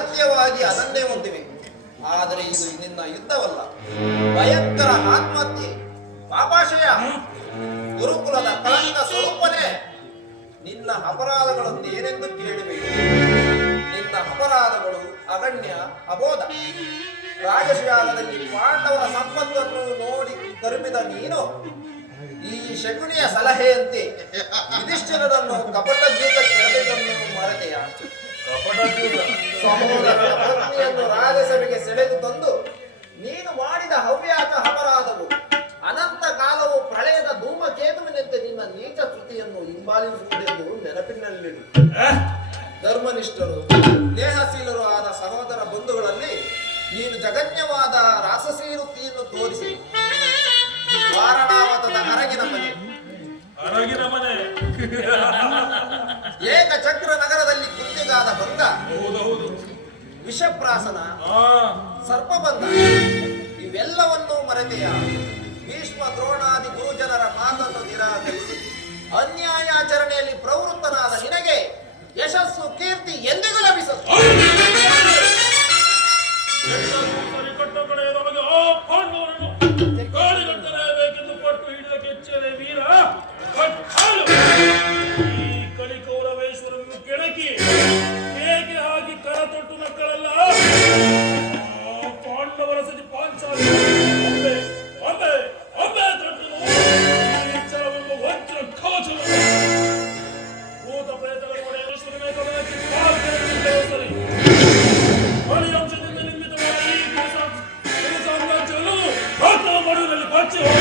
ಅಗತ್ಯವಾಗಿ ಅದನ್ನೇ ಹೊಂದಿವೆ ಆದರೆ ಇದು ನಿನ್ನ ಯುದ್ಧವಲ್ಲ. ಭಯಂಕರ ಆತ್ಮಹತ್ಯೆ, ಪಾಪಾಶಯ, ಗುರುಕುಲದ ಕಳಂಕ ಸ್ವರೂಪನೇ ನಿನ್ನ ಅಪರಾಧಗಳನ್ನು ಏನೆಂದು ಕೇಳಬೇಕು ನಿನ್ನ ಅಪರಾಧಗಳು ಅಗಣ್ಯ, ಅಬೋಧ. ರಾಜಶಾಲದಲ್ಲಿ ಪಾಂಡವರ ಸಂಪತ್ತನ್ನು ನೋಡಿ ಕರುಮಿದ ನೀನು, ಈ ಶಕುನಿಯ ಸಲಹೆಯಂತೆ. ಯುಧಿಷ್ಠಿರನನ್ನು ಕಪಟ ಪತ್ನಿಯನ್ನು ರಾಜಸಭೆಗೆ ಸೆಳೆದು ತಂದು ನೀನು ಮಾಡಿದ ಹವ್ಯಾಸ ಅಪರಾಧವು ಅನಂತ ಕಾಲವು ಪ್ರಳಯದ ಧೂಮಕೇತುವಿನಂತೆ ನಿನ್ನ ನೀಚ ಸ್ತುತಿಯನ್ನು ಹಿಂಬಾಲಿಸುವುದೆಂದು ನೆನಪಿನಲ್ಲಿಡು. ಧರ್ಮನಿಷ್ಠರು ದೇಹಶೀಲರು ಆದ ಸಹೋದರ ಬಂಧುಗಳಲ್ಲಿ ನೀನು ಜಗನ್ಯವಾದ ರಾಸಸೀ ವೃತ್ತಿಯನ್ನು ತೋರಿಸಿ. ವಾರಣಾವತದ ಅರಗಿನ ಮನೆ. ಅರಗಿನ ಮನೆ. ಏಕಚಕ್ರ ನಗರದಲ್ಲಿ ಕುತ್ತಿಗಾದ ಭಂಗ ಹೌದೌದು. ವಿಷಪ್ರಾಸನ ಸರ್ಪಬಂಧ ಇವೆಲ್ಲವನ್ನೂ ಮರೆತೆಯ ಭೀಷ್ಮ ದ್ರೋಣಾದಿ ಗುರುಜನರ ಮಾತನ್ನು ನಿರಾಕರಿಸಿ ಅನ್ಯಾಯಾಚರಣೆಯಲ್ಲಿ ಪ್ರವೃತ್ತನಾದ ನಿನಗೆ ಯಶಸ್ಸು ಕೀರ್ತಿ ಎಂದಿಗೂ ಲಭಿಸದು. ಪಾಂಡವರನ್ನು வச்சு